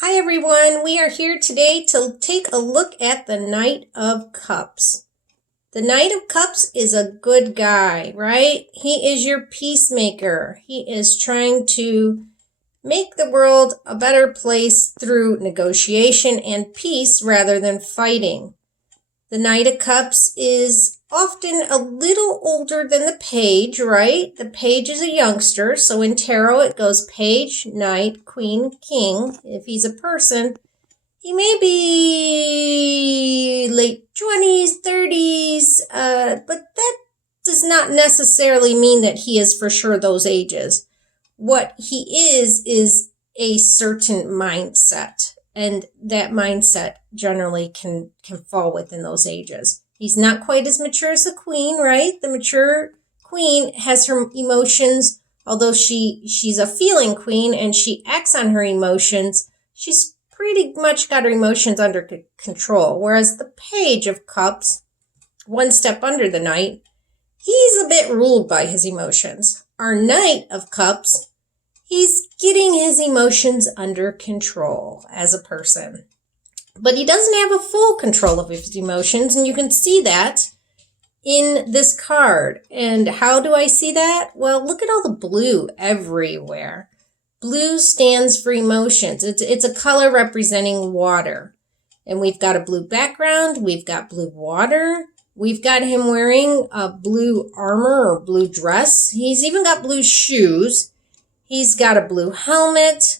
Hi everyone, we are here today to take a look at the Knight of Cups. The Knight of Cups is a good guy, right? He is your peacemaker. He is trying to make the world a better place through negotiation and peace rather than fighting. The Knight of Cups is often a little older than the Page, right? The Page is a youngster, so in tarot it goes Page, Knight, Queen, King. If he's a person, he may be late 20s, 30s, but that does not necessarily mean that he is for sure those ages. What he is a certain mindset. And that mindset generally can fall within those ages. He's not quite as mature as the queen, right? The mature queen has her emotions, although she's a feeling queen and she acts on her emotions, she's pretty much got her emotions under control. Whereas the Page of Cups, one step under the Knight, he's a bit ruled by his emotions. Our Knight of Cups, he's getting his emotions under control as a person. But he doesn't have a full control of his emotions, and you can see that in this card. And how do I see that? Well, look at all the blue everywhere. Blue stands for emotions. It's a color representing water. And we've got a blue background. We've got blue water. We've got him wearing a blue armor or blue dress. He's even got blue shoes. He's got a blue helmet.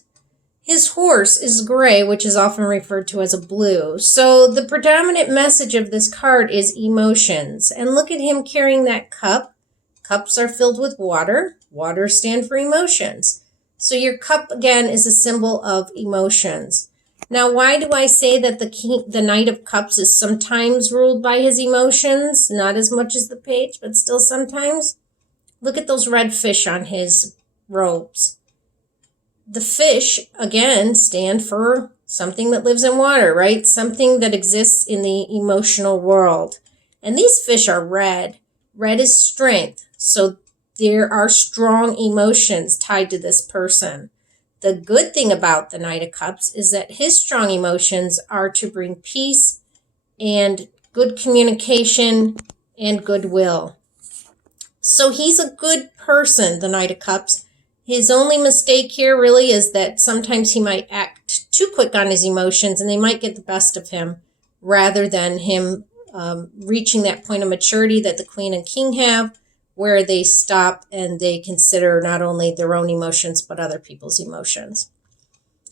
His horse is gray, which is often referred to as a blue. So the predominant message of this card is emotions. And look at him carrying that cup. Cups are filled with water. Water stand for emotions. So your cup, again, is a symbol of emotions. Now, why do I say that the Knight of Cups is sometimes ruled by his emotions? Not as much as the Page, but still sometimes. Look at those red fish on his robes. The fish, again, stand for something that lives in water, right? Something that exists in the emotional world. And these fish are red. Red is strength. So there are strong emotions tied to this person. The good thing about the Knight of Cups is that his strong emotions are to bring peace and good communication and goodwill. So he's a good person, the Knight of Cups. His only mistake here really is that sometimes he might act too quick on his emotions and they might get the best of him rather than him reaching that point of maturity that the Queen and King have, where they stop and they consider not only their own emotions but other people's emotions.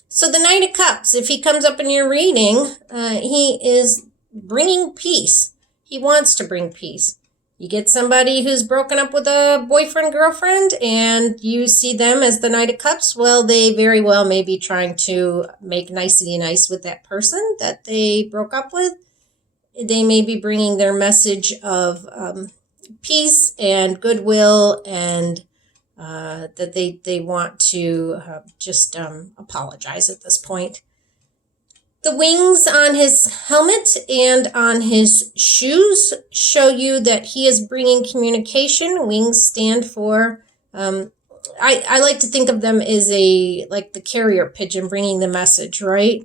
So the Knight of Cups, if he comes up in your reading, he is bringing peace. He wants to bring peace. You get somebody who's broken up with a boyfriend, girlfriend, and you see them as the Knight of Cups. Well, they very well may be trying to make nicety nice with that person that they broke up with. They may be bringing their message of peace and goodwill and that they want to just apologize at this point. The wings on his helmet and on his shoes show you that he is bringing communication. Wings stand for, I like to think of them as like the carrier pigeon bringing the message, right?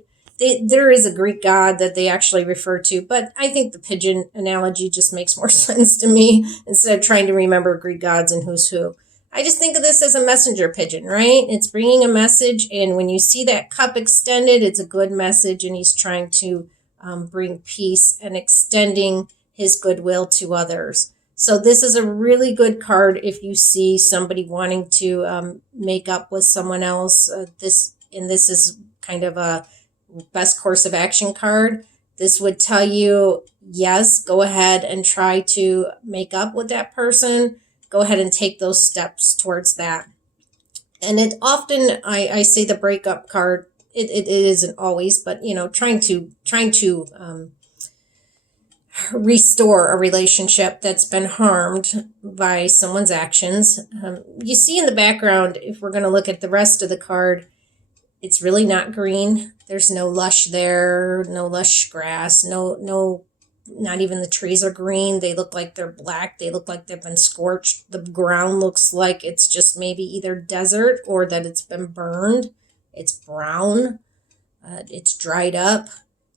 There is a Greek god that they actually refer to, but I think the pigeon analogy just makes more sense to me instead of trying to remember Greek gods and who's who. I just think of this as a messenger pigeon, right? It's bringing a message, and when you see that cup extended, it's a good message, and he's trying to bring peace and extending his goodwill to others. So this is a really good card if you see somebody wanting to make up with someone else. This is kind of a best course of action card. This would tell you, yes, go ahead and try to make up with that person. Go ahead and take those steps towards that. And it often, I say the breakup card, it isn't always, but, you know, trying to restore a relationship that's been harmed by someone's actions. You see in the background, if we're going to look at the rest of the card, it's really not green. There's no lush there, no lush grass, no not even the trees are green. They look like they're black. They look like they've been scorched. The ground looks like it's just maybe either desert or that it's been burned. It's brown. It's dried up.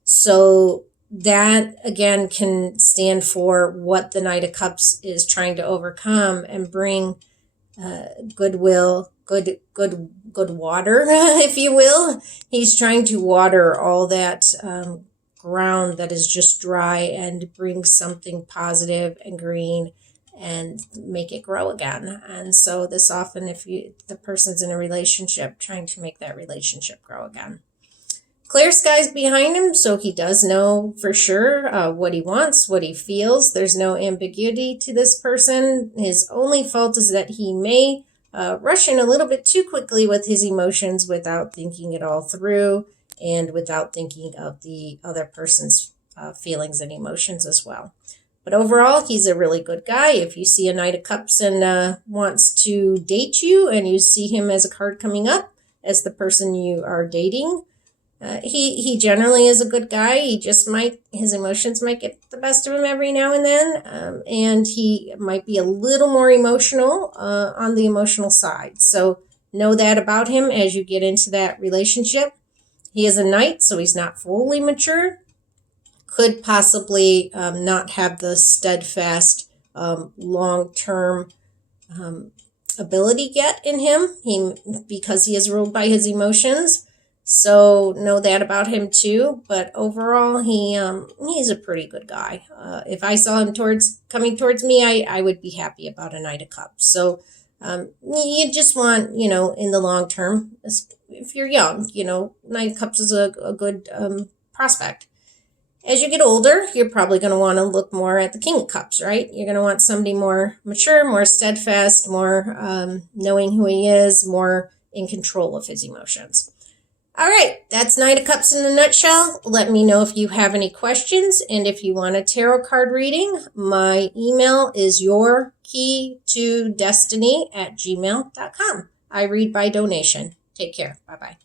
So that, again, can stand for what the Knight of Cups is trying to overcome and bring goodwill, good water, if you will. He's trying to water all that ground that is just dry and bring something positive and green and make it grow again. And so this often, if the person's in a relationship, trying to make that relationship grow again. Clear skies behind him, so he does know for sure what he wants, what he feels. There's no ambiguity to this person. His only fault is that he may rush in a little bit too quickly with his emotions without thinking it all through and without thinking of the other person's feelings and emotions as well. But overall, he's a really good guy. If you see a Knight of Cups and wants to date you and you see him as a card coming up as the person you are dating, he generally is a good guy. He just his emotions might get the best of him every now and then. And he might be a little more emotional on the emotional side. So know that about him as you get into that relationship. He is a knight, so he's not fully mature. Could possibly not have the steadfast, long-term ability yet in him, because he is ruled by his emotions. So know that about him too. But overall, he's a pretty good guy. If I saw him coming towards me, I would be happy about a Knight of Cups. So you just want, in the long term, if you're young, Knight of Cups is a good prospect. As you get older, you're probably going to want to look more at the King of Cups, right? You're going to want somebody more mature, more steadfast, more knowing who he is, more in control of his emotions. All right, that's Knight of Cups in a nutshell. Let me know if you have any questions. And if you want a tarot card reading, my email is yourkeytodestiny@gmail.com. I read by donation. Take care. Bye-bye.